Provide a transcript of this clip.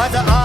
Mother. the?